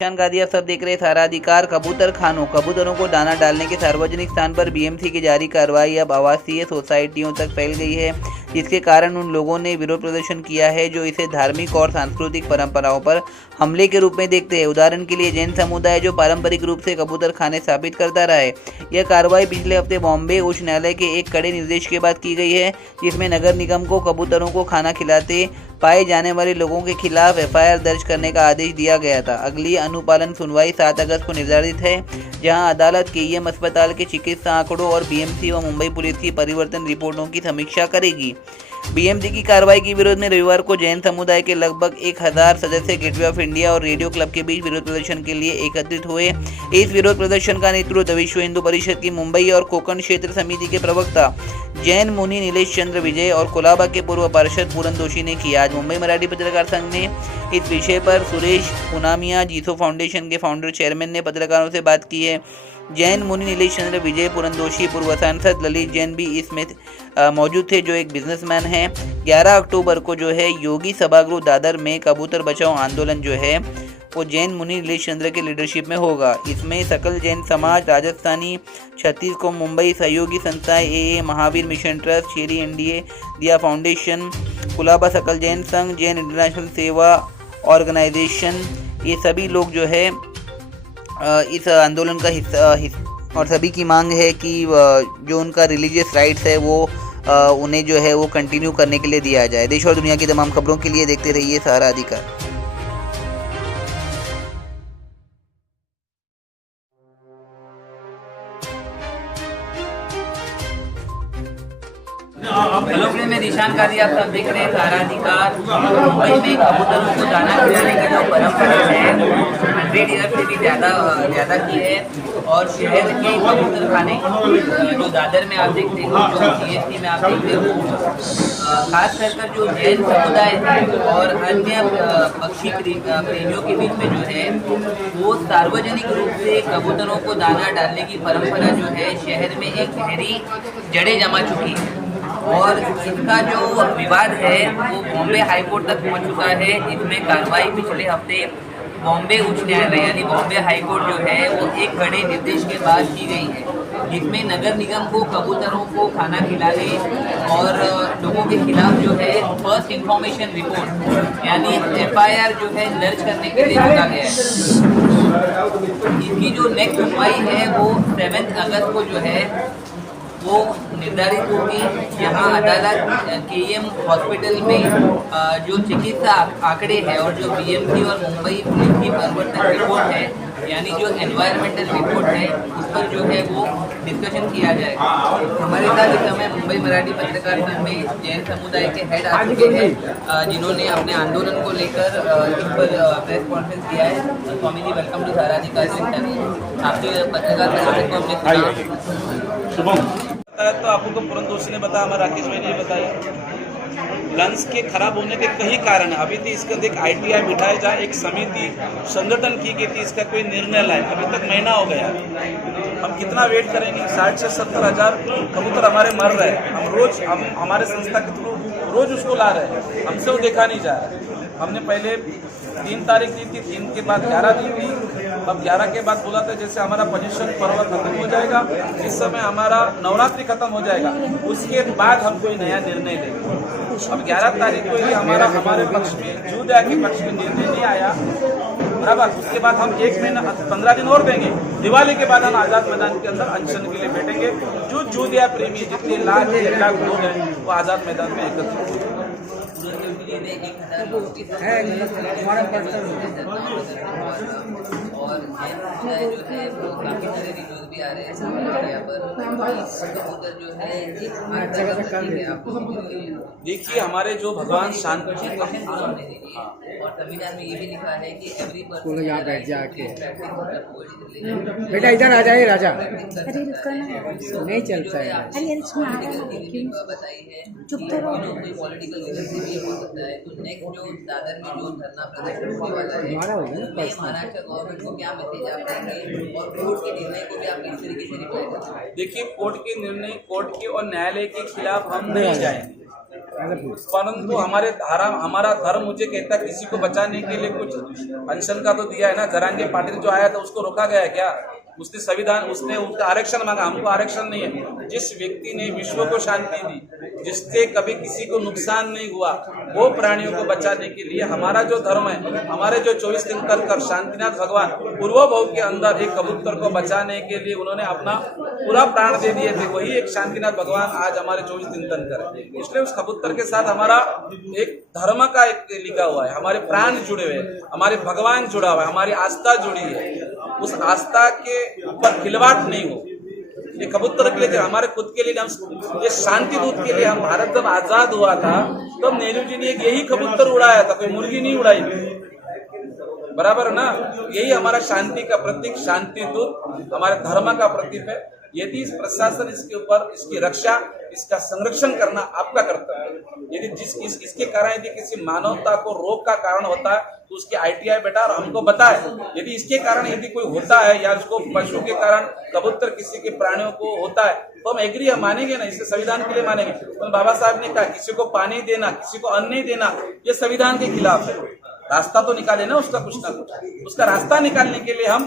निशान गादी आप सब देख रहे हैं सारा अधिकार। कबूतर खानों कबूतरों को दाना डालने के सार्वजनिक स्थान पर बीएमसी की जारी कार्रवाई अब आवासीय सोसाइटियों तक फैल गई है, जिसके कारण उन लोगों ने विरोध प्रदर्शन किया है जो इसे धार्मिक और सांस्कृतिक परंपराओं पर हमले के रूप में देखते हैं। उदाहरण के लिए जैन समुदाय जो पारंपरिक रूप से कबूतर खाने स्थापित करता रहा है। यह कार्रवाई पिछले हफ्ते बॉम्बे उच्च न्यायालय के एक कड़े निर्देश के बाद की गई है, जिसमें नगर निगम को कबूतरों को खाना खिलाते पाए जाने वाले लोगों के खिलाफ एफआईआर दर्ज करने का आदेश दिया गया था। अगली अनुपालन सुनवाई 7 अगस्त को निर्धारित है, जहां अदालत केईएम अस्पताल के चिकित्सा आंकड़ों और बीएमसी व मुंबई पुलिस की परिवर्तन रिपोर्टों की समीक्षा करेगी। बीएमसी की कार्रवाई के विरोध में रविवार को जैन समुदाय के लगभग 1000 सदस्य गेटवे ऑफ इंडिया और रेडियो क्लब के बीच विरोध प्रदर्शन के लिए एकत्रित हुए। इस विरोध प्रदर्शन का नेतृत्व विश्व हिंदू परिषद की मुंबई और कोंकण क्षेत्र समिति के प्रवक्ता जैन मुनि नीलेश चंद्र विजय और कोलाबा के पूर्व पार्षद पूरन दोषी ने किया। आज मुंबई मराठी पत्रकार संघ ने इस विषय पर सुरेश पुनामिया जीसो फाउंडेशन के फाउंडर चेयरमैन ने पत्रकारों से बात की है। जैन मुनि नीलेश चंद्र विजय पूरन दोषी पूर्व सांसद ललित जैन भी इसमें मौजूद थे, जो एक बिजनेसमैन हैं। 11 अक्टूबर को जो है योगी सभागृह दादर में कबूतर बचाओ आंदोलन जो है वो जैन मुनि नीलेश चंद्र के लीडरशिप में होगा। इसमें सकल जैन समाज, राजस्थानी छत्तीसगढ़ मुंबई सहयोगी संस्थाएं, AA महावीर मिशन ट्रस्ट, शेरी एनडीए, दिया फाउंडेशन, कुलाबा सकल जैन संघ, जैन इंटरनेशनल सेवा ऑर्गेनाइजेशन, ये सभी लोग जो है इस आंदोलन का हिस्सा और सभी की मांग है कि जो उनका रिलीजियस राइट्स है वो उन्हें जो है वो कंटिन्यू करने के लिए दिया जाए। देश और दुनिया की तमाम खबरों के लिए देखते रहिए सारा अधिकार। हेलो फ्रेंड, मैं निशान गादी आप सब देख रहे हैं सारा अधिकार। मुंबई में कबूतरों को दाना खिलाने की जो परंपरा है 100 ईयर से भी ज़्यादा की है और शहर के कबूतर खाने जो दादर में आप देखते हो, जो CST में आप देखते हो, खास कर जो जैन समुदाय है और अन्य पक्षी प्रेमियों के बीच में जो है वो सार्वजनिक रूप से कबूतरों को दाना डालने की परंपरा जो है शहर में एक गहरी जड़ें जमा चुकी है और इसका जो विवाद है वो बॉम्बे हाई कोर्ट तक पहुंच चुका है। इसमें कार्रवाई पिछले हफ्ते बॉम्बे उच्च न्यायालय यानी बॉम्बे हाई कोर्ट जो है वो एक बड़े निर्देश के बाद की गई है, जिसमें नगर निगम को कबूतरों को खाना खिलाने और लोगों के खिलाफ जो है फर्स्ट इंफॉर्मेशन रिपोर्ट यानी FIR जो है दर्ज करने के लिए बोला गया है। इसकी जो नेक्स्ट सुनवाई है वो 7 अगस्त को जो है वो निर्धारित होगी। यहाँ अदालत KEM हॉस्पिटल में जो चिकित्सा आंकड़े हैं और जो BMC और मुंबई पुलिस की परिवर्तन रिपोर्ट है यानी जो एनवायरमेंटल रिपोर्ट है उस पर जो है वो डिस्कशन किया जाएगा। हमारे साथ इस समय मुंबई मराठी पत्रकार संघ में जैन समुदाय के हेड आ चुके हैं, जिन्होंने अपने आंदोलन को लेकर इस पर प्रेस कॉन्फ्रेंस किया है। स्वामी जी, वेलकम टू सारा अधिकार। आपके पत्रकार परिषद को हमने सुना तो आपको पूरन दोषी ने बताया, हमारा राकेश भाई ने बताया लंच के खराब होने के कई कारण है। अभी तो इसका एक ITI बिठाया जाए, एक समिति संगठन की गई थी, इसका कोई निर्णय लाए। अभी तक महीना हो गया, हम कितना वेट करेंगे? 60 से 70 हज़ार कबूतर हमारे मर रहे हैं। हम हमारे संस्था के थ्रू रोज उसको ला रहे हैं, हमसे वो देखा नहीं जा रहा। हमने पहले 3 तारीख दी थी, 3 के बाद 11 दी थी, अब 11 के बाद बोला था जैसे हमारा पोजीशन पर्व खत्म हो जाएगा, इस समय हमारा नवरात्रि खत्म हो जाएगा, उसके बाद हम कोई नया निर्णय लेंगे। अब 11 तारीख को ही हमारे पक्ष में जूदिया के पक्ष में निर्णय नहीं आया, बराबर। उसके बाद हम 1 महीना 15 दिन और देंगे। दिवाली के बाद हम आज़ाद मैदान के अंदर अनशन के लिए बैठेंगे। जो जूदिया प्रेमी जितने लाख 1 लाख लोग हैं वो आज़ाद मैदान में एकत्रित और जो है वो काफी सारे न्यूज भी आ रहे हैं सोशल मीडिया पर कबूतर जो है देखिए, हमारे जो भगवान शांति और संविधान में ये भी लिखा है कि एवरी पर्सन यहाँ बैठ जाके बेटा इधर आ जाइए राजा, नहीं चलता है। बताई है चुप तो पॉलिटिकल रीजन से हो सकता है। तो नेक्स्ट जो दादर में जो धरना प्रदर्शन होने वाला है महाराष्ट्र गवर्नमेंट को क्या मैसेज आप देंगे और कोर्ट के निर्णय को भी आप किस तरीके से रिप्लाई करेंगे? देखिए, कोर्ट के निर्णय, कोर्ट के और न्यायालय के खिलाफ हम नहीं जाएंगे। परंतु हमारा धर्म मुझे कहता है किसी को बचाने के लिए कुछ अनशन का तो दिया है ना। जरांगे पाटिल जो आया था उसको रोका गया है क्या? उसने संविधान उसने उसका आरक्षण मांगा, हमको आरक्षण नहीं है। जिस व्यक्ति ने विश्व को शांति दी, जिससे कभी किसी को नुकसान नहीं हुआ, वो प्राणियों को बचाने के लिए हमारा जो धर्म है, हमारे जो 24 तीर्थंकर शांतिनाथ भगवान पूर्व भव के अंदर एक कबूतर को बचाने के लिए उन्होंने अपना पूरा प्राण दे दिए थे। वही एक शांतिनाथ भगवान आज हमारे 24 तीर्थंकर है। इसलिए उस कबूतर के साथ हमारा एक धर्म का एक लिखा हुआ है, हमारे प्राण जुड़े हुए हैं, हमारे भगवान जुड़ा हुआ है, हमारी आस्था जुड़ी है। उस आस्था के ऊपर खिलवाड़ नहीं हो। ये कबूतर के लिए हमारे खुद के लिए हम ये शांति दूत के लिए हम भारत जब आजाद हुआ था तो नेहरू जी ने यही कबूतर उड़ाया था, कोई मुर्गी नहीं उड़ाई, बराबर ना। यही हमारा शांति का प्रतीक, शांति दूत हमारे धर्म का प्रतीक है। यदि प्रशासन इसके ऊपर इसकी रक्षा, इसका संरक्षण करना आपका कर्तव्य है। यदि इसके कारण यदि किसी मानवता को रोग का कारण होता है तो उसके ITI बेटा और हमको बताए। यदि इसके कारण यदि कोई होता है या उसको पशु के कारण कबूतर किसी के प्राणियों को होता है तो हम एग्री मानेंगे ना, इसे संविधान के लिए मानेंगे। तो बाबा साहब ने कहा किसी को पानी देना, किसी को अन्न नहीं देना, ये संविधान के खिलाफ है। रास्ता तो निकाले ना उसका, कुछ ना कुछ उसका रास्ता निकालने के लिए हम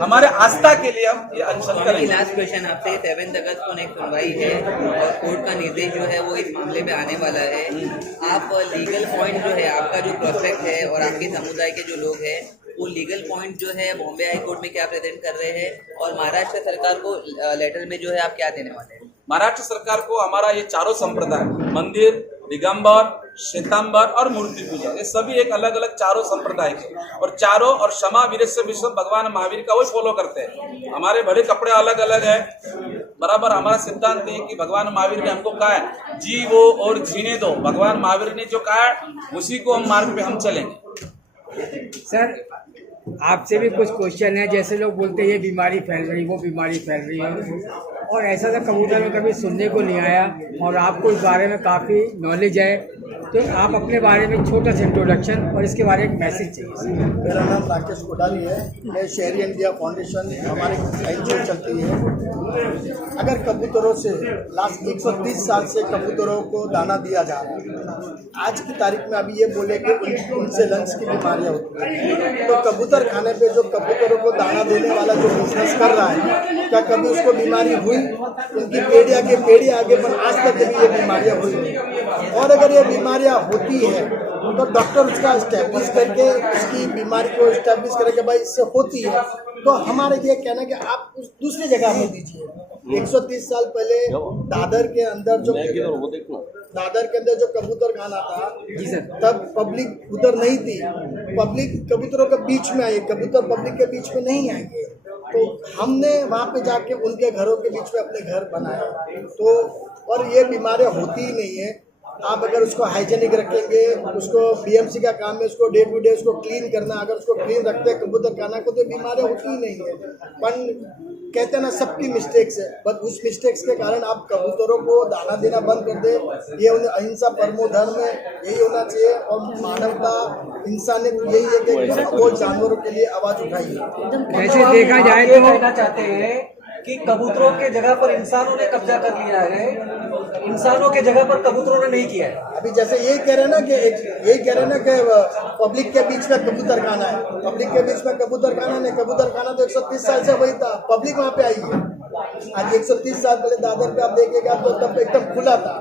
हमारे आस्था के लिए हम ये अनशन करेंगे। लास्ट क्वेश्चन आपसे, 7 अगस्त को एक सुनवाई है और कोर्ट का निर्देश जो है वो इस मामले में आने वाला है। आप लीगल पॉइंट जो है, आपका जो प्रोस्पेक्ट है और आपके समुदाय के जो लोग हैं वो लीगल पॉइंट जो है बॉम्बे हाई कोर्ट में क्या प्रेजेंट कर रहे हैं और महाराष्ट्र सरकार को लेटर में जो है आप क्या देने वाले हैं? महाराष्ट्र सरकार को हमारा ये चारों संप्रदाय, मंदिर, दिगंबर, श्वेतांबर और मूर्ति पूजा, ये सभी एक अलग अलग चारों संप्रदाय के और चारों और क्षमा वीरस्य विश्व भगवान महावीर का वो फॉलो करते हैं। हमारे भले कपड़े अलग अलग है, बराबर हमारा सिद्धांत है कि भगवान महावीर ने हमको कहा है जीवो और जीने दो। भगवान महावीर ने जो कहा है उसी को हम मार्ग पे हम चलेंगे। सर आपसे भी कुछ क्वेश्चन है। जैसे लोग बोलते हैं ये बीमारी फैल रही, वो बीमारी फैल रही है, और ऐसा तो कबूतर में कभी सुनने को नहीं आया और आपको इस बारे में काफ़ी नॉलेज है, तो आप अपने बारे में छोटा सा इंट्रोडक्शन और इसके बारे में एक मैसेज चाहिए। मेरा नाम राकेश कोठारी है, मैं शहरी इंडिया फाउंडेशन हमारी NGO चलती है। अगर कबूतरों से लास्ट 130 साल से कबूतरों को दाना दिया जा रहा है, आज की तारीख में अभी ये बोले कि उनसे लंग्स की बीमारियां होती हैं, तो कबूतर खाने पे जो कबूतरों को दाना देने वाला जो बिजनेस कर रहा है, क्या कभी उसको बीमारी हुई? उनकी पेड़ी आगे पर आज तक कभी ये बीमारियां हुई नहीं। और अगर ये बीमारियां होती है तो डॉक्टर उसका स्टैब्लिश करके उसकी बीमारी को स्टैब्लिश करके भाई इससे होती है, तो हमारे ये कहना है कि आप उस दूसरी जगह में दीजिए। 130 साल पहले दादर के अंदर जो कबूतर खाना था तब पब्लिक उधर नहीं थी, पब्लिक कबूतरों के बीच में आई, कबूतर पब्लिक के बीच में नहीं आएंगे। तो हमने वहाँ पे जाके उनके घरों के बीच में अपने घर बनाए, तो और ये बीमारियां होती ही नहीं है। आप अगर उसको हाइजेनिक रखेंगे, उसको BMC का काम है उसको डे टू डे उसको क्लीन करना, अगर उसको क्लीन रखते हैं कबूतर खाना को तो बीमारियां होती ही नहीं है। पर कहते हैं ना सबकी मिस्टेक्स है, बट उस मिस्टेक्स के कारण आप कबूतरों को दाना देना बंद कर दे। ये उन्हें अहिंसा परमो धर्म है, यही होना चाहिए। और मानवता इंसानियत यही है कि वो जानवरों के लिए आवाज उठाइए। वैसे देखा जाए तो कहना चाहते हैं कि कबूतरों के जगह पर इंसानों ने कब्जा कर लिया है, इंसानों के जगह पर कबूतरों ने नहीं किया है। अभी जैसे यही कह रहे हैं ना कि पब्लिक के बीच में कबूतर खाना है, पब्लिक के बीच में कबूतर खाना नहीं, कबूतर खाना तो 130 साल से वही था, पब्लिक वहाँ पे आई है। आज 130 साल पहले दादर पे आप देखिएगा तो तब एकदम खुला था,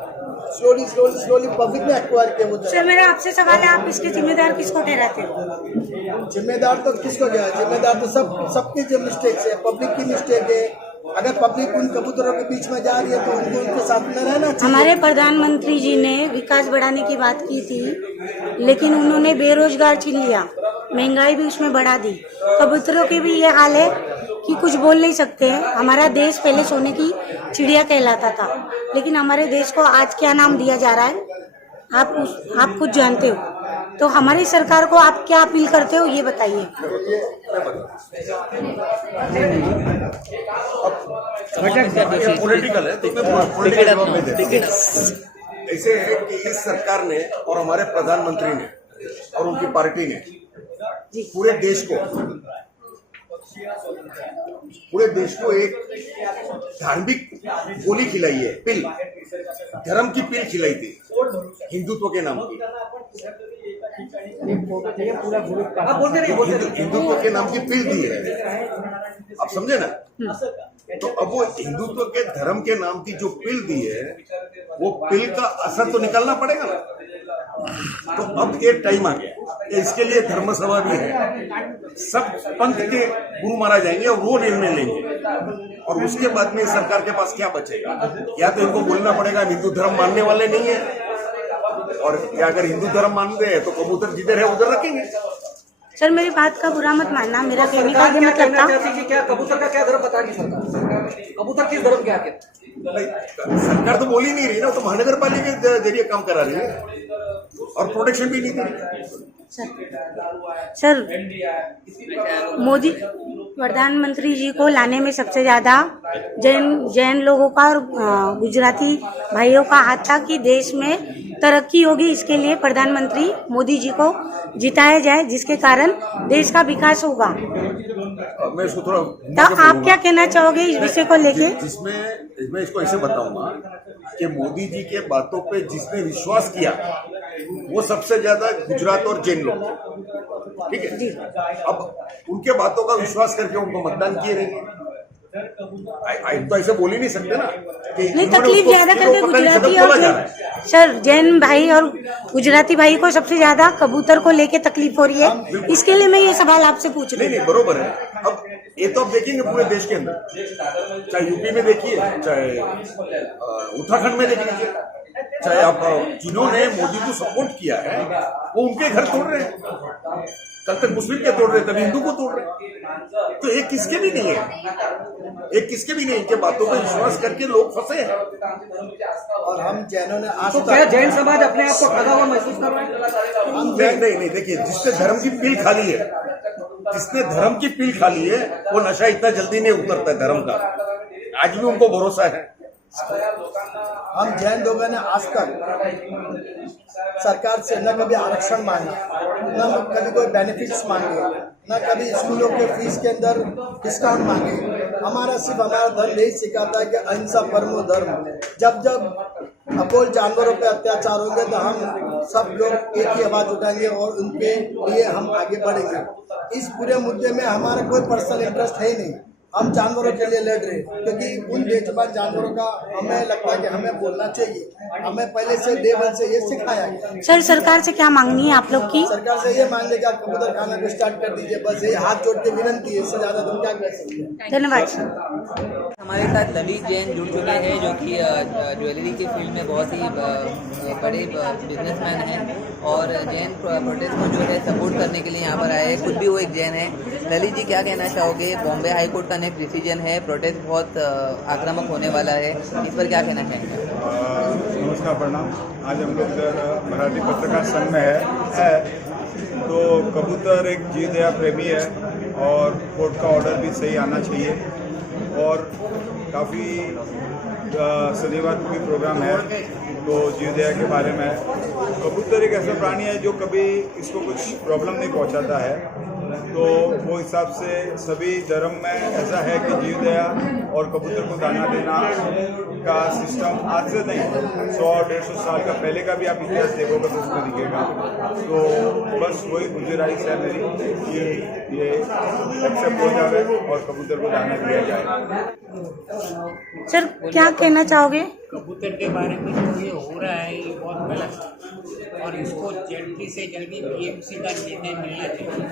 स्लोली पब्लिक ने एक्वायर किया वो। सर मेरा आपसे सवाल है, आप इसके जिम्मेदार किसको ठहराते हो? जिम्मेदार तो किसको क्या है, जिम्मेदार तो सबकी जो मिस्टेक्स है, पब्लिक की मिस्टेक है। अगर पब्लिक उन कबूतरों के बीच में जा रही है तो उनको उनके साथ में रहना चाहिए। हमारे प्रधानमंत्री जी ने विकास बढ़ाने की बात की थी, लेकिन उन्होंने बेरोजगार छीन लिया, महंगाई भी उसमें बढ़ा दी। कबूतरों के भी ये हाल है कि कुछ बोल नहीं सकते हैं। हमारा देश पहले सोने की चिड़िया कहलाता था, लेकिन हमारे देश को आज क्या नाम दिया जा रहा है आप खुद जानते हो। तो हमारी सरकार को आप क्या अपील करते हो ये बताइए। पॉलिटिकल है ऐसे है कि इस सरकार ने और हमारे प्रधानमंत्री ने और उनकी पार्टी ने पूरे देश को पूरे देश को एक धार्मिक गोली खिलाई है, पिल, धर्म की पिल खिलाई थी हिंदुत्व के नाम की। आप बोलते नहीं हिंदुत्व के नाम की पिल दी है, आप समझे ना। तो अब वो हिंदुत्व के धर्म के नाम की जो पिल दी है, वो पिल का असर तो निकालना पड़ेगा ना। तो अब एक टाइम आ गया, इसके लिए धर्म सभा भी है, सब पंथ के गुरु मारा जाएंगे और वो निर्णय लेंगे। और उसके बाद में सरकार के पास क्या बचेगा? या तो इनको बोलना पड़ेगा हिंदू धर्म मानने वाले नहीं है, और या अगर हिंदू धर्म मानते हैं तो कबूतर जिधर है उधर रखेंगे। सर मेरी बात का बुरा मत मानना, मेरा कहने का ये मतलब था कि क्या कबूतर का क्या धर्म बता नहीं सरकार, कबूतर किस धर्म के आके? सरकार तो बोल ही नहीं रही ना, तो महानगर पालिका के जरिए काम करा रही है और प्रोटेक्शन भी नहीं दे रही। सर मोदी प्रधानमंत्री जी को लाने में सबसे ज्यादा जैन लोगों का और गुजराती भाइयों का हाथ था कि देश में तरक्की होगी, इसके लिए प्रधानमंत्री मोदी जी को जिताया जाए, जिसके कारण देश का विकास होगा। मैं इसको थोड़ा तो आप क्या कहना चाहोगे इस विषय को लेके? जिसमें मैं इसको ऐसे बताऊंगा कि मोदी जी के बातों पे जिसने विश्वास किया वो सबसे ज्यादा गुजरात और जैन लोग, ठीक है। अब उनके बातों का विश्वास करके उनको मतदान किए रहेंगे। तो ऐसे बोल ही नहीं सकते ना कि नहीं, तकलीफ ज्यादा करते गुजराती और सर जैन भाई और गुजराती भाई को सबसे ज्यादा कबूतर को लेके तकलीफ हो रही है, इसके लिए मैं ये सवाल आपसे पूछ रही हूँ। नहीं बरोबर है। अब ये तो आप देखेंगे पूरे देश के अंदर, चाहे यूपी में देखिए, चाहे उत्तराखंड में देख लीजिए, चाहे आप जिन्होंने मोदी को सपोर्ट किया है वो उनके घर तोड़ रहे हैं। कल तक मुस्लिम के तोड़ रहे, तभी हिंदू को तोड़ रहे। तो एक किसके भी नहीं है, एक किसके भी नहीं, इनके बातों पर विश्वास करके लोग फंसे हैं। और हम जैनों ने आज तो क्या जैन समाज अपने आप को ठगा हुआ महसूस कर रहा है? नहीं, देखिए जिसने धर्म की पील खा ली है, जिसने धर्म की पील खा ली है, वो नशा इतना जल्दी नहीं उतरता है धर्म का। आज भी उनको भरोसा है। हम जैन लोगों ने आज तक सरकार से न कभी आरक्षण मांगा, न कभी कोई बेनिफिट्स मांगे, न कभी स्कूलों के फीस के अंदर डिस्काउंट मांगे। हमारा सिर्फ हमारा धर्म यही सिखाता है कि अहिंसा परमो धर्म। जब जब अबोल जानवरों पे अत्याचार होंगे तो हम सब लोग एक ही आवाज उठाएंगे और उनके लिए हम आगे बढ़ेंगे। इस पूरे मुद्दे में हमारा कोई पर्सनल इंटरेस्ट है ही नहीं, हम जानवरों के लिए लड़ रहे हैं, क्योंकि उन बेजुबान जानवरों का हमें लगता है कि हमें बोलना चाहिए। हमें पहले से डे वन से ये सिखाया गया। सर सरकार से क्या मांगनी है आप लोग की? सरकार से ये मांग ले कि आप कबूतर खाना को स्टार्ट कर दीजिए, बस ये हाथ जोड़ के विनती है, इससे ज्यादा तुम क्या कर सकते हैं। धन्यवाद सर। हमारे साथ ललित जैन जुड़ चुके हैं, जो कि ज्वेलरी की फील्ड में बहुत ही बड़े बिजनेसमैन हैं और जैन प्रोटेस्ट को जो है सपोर्ट करने के लिए यहाँ पर आए हैं। खुद भी वो एक जैन है। ललित जी क्या कहना चाहोगे? बॉम्बे हाई कोर्ट का नेक्स्ट डिसीजन है, प्रोटेस्ट बहुत आक्रामक होने वाला है, इस पर क्या कहना चाहेंगे? नमस्कार, प्रणाम। आज हम लोग मराठी पत्रकार संघ में है तो कबूतर एक जीव दया प्रेमी है और कोर्ट का ऑर्डर भी सही आना चाहिए। और काफ़ी शनिवार को भी प्रोग्राम है तो जीव दया के बारे में है। कबूतर एक ऐसा प्राणी है जो कभी इसको कुछ प्रॉब्लम नहीं पहुंचाता है, तो वो हिसाब से सभी धर्म में ऐसा है कि जीव दया और कबूतर को दाना देना का सिस्टम आज से नहीं 100-150 साल का पहले का भी आप इतिहास देखोगे तो उसमें दिखेगा। तो बस वही गुजारिश है मेरी कि ये एक्सेप्ट हो जाए और कबूतर को दाना दिया जाए। सर क्या कहना चाहोगे? कबूतर के बारे में जो ये हो रहा है ये बहुत गलत है और इसको जल्दी से जल्दी बीएमसी का निर्णय मिलना चाहिए।